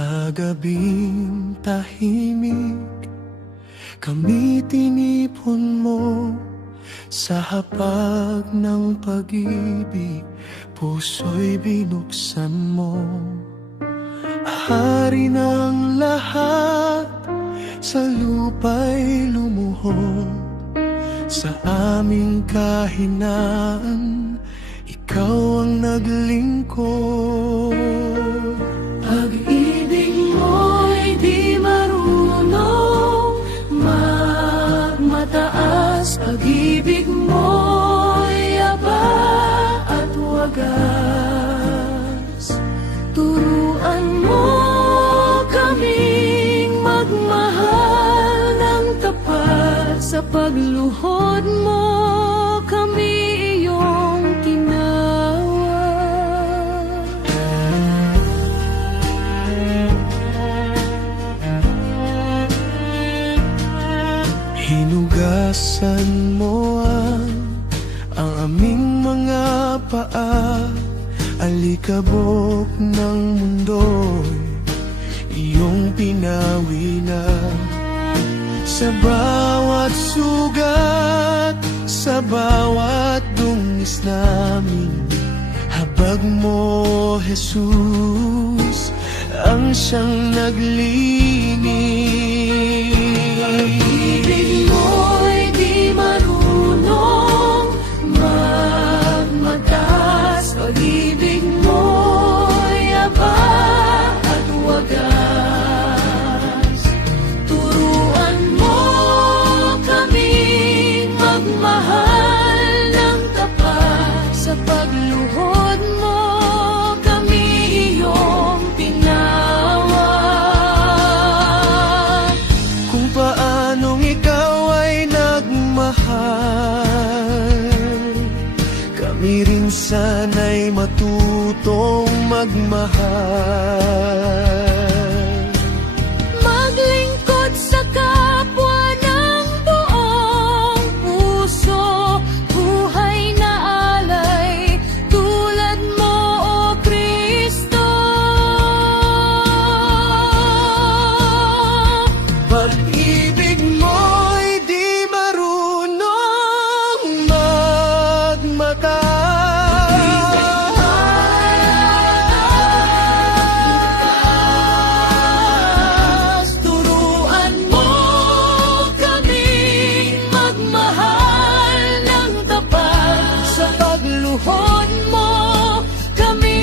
Sa gabing tahimik, kami tinipon mo. Sa hapag ng pag-ibig, puso'y binuksan mo. Hari ng lahat, sa lupa'y lumuhod. Sa aming kahinaan, ikaw ang naglingkod. Pag-ibig mo'y di marunong magmataas. Pag-ibig mo'y aba at wagas. Turuan mo kaming magmahal ng tapat. Sa pagluhod mo kami iyong tinawag. Hinugasan mo ang aming mga paa. Alikabok ng mundo'y iyong pinawi na. Sa bawat sugat, sa bawat dungis namin, habag mo, Jesus, ang siyang naglingin. Pag-ibig mo'y di marunong magmataas. Pag-ibig mo'y aba at wagas. Turuan mo kaming magmahal ng tapat. Sa pagluhod mo kami iyong tinawag. Kung paanong ikaw ay nagmahal, kami rin sana'y matutong magmahal. Maglingkod sa kapwa ng buong puso, buhay na alay tulad mo, O Kristo. Pag-ibig mo'y di marunong magmataas. Turuan mo kaming magmahal ng tapat. Sa pagluhod mo kami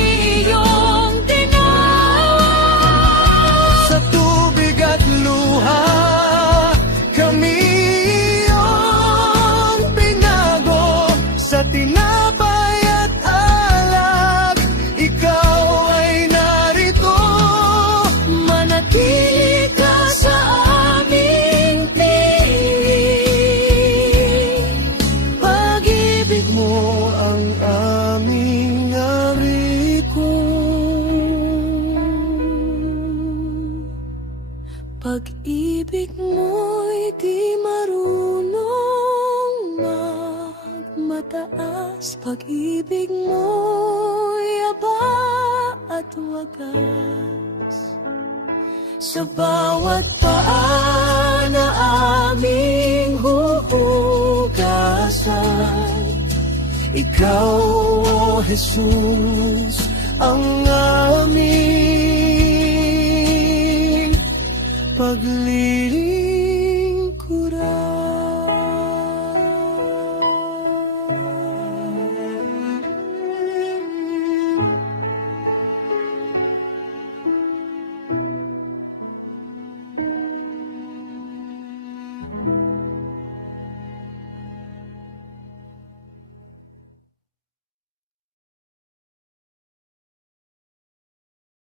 iyong tinawag. Sa tubig at luha kami iyong pinago. Sa tinapay at alak, ikaw ay narito. Manatili ka sa aming piling. Pag-ibig mo ang aming ariko. Pag-ibig mo'y di marunong magmataas. Pag-ibig mo'y aba at wagas. Sa bawat paa na aming huhugasan, ikaw, O Jesus, ang aming paglilingkod.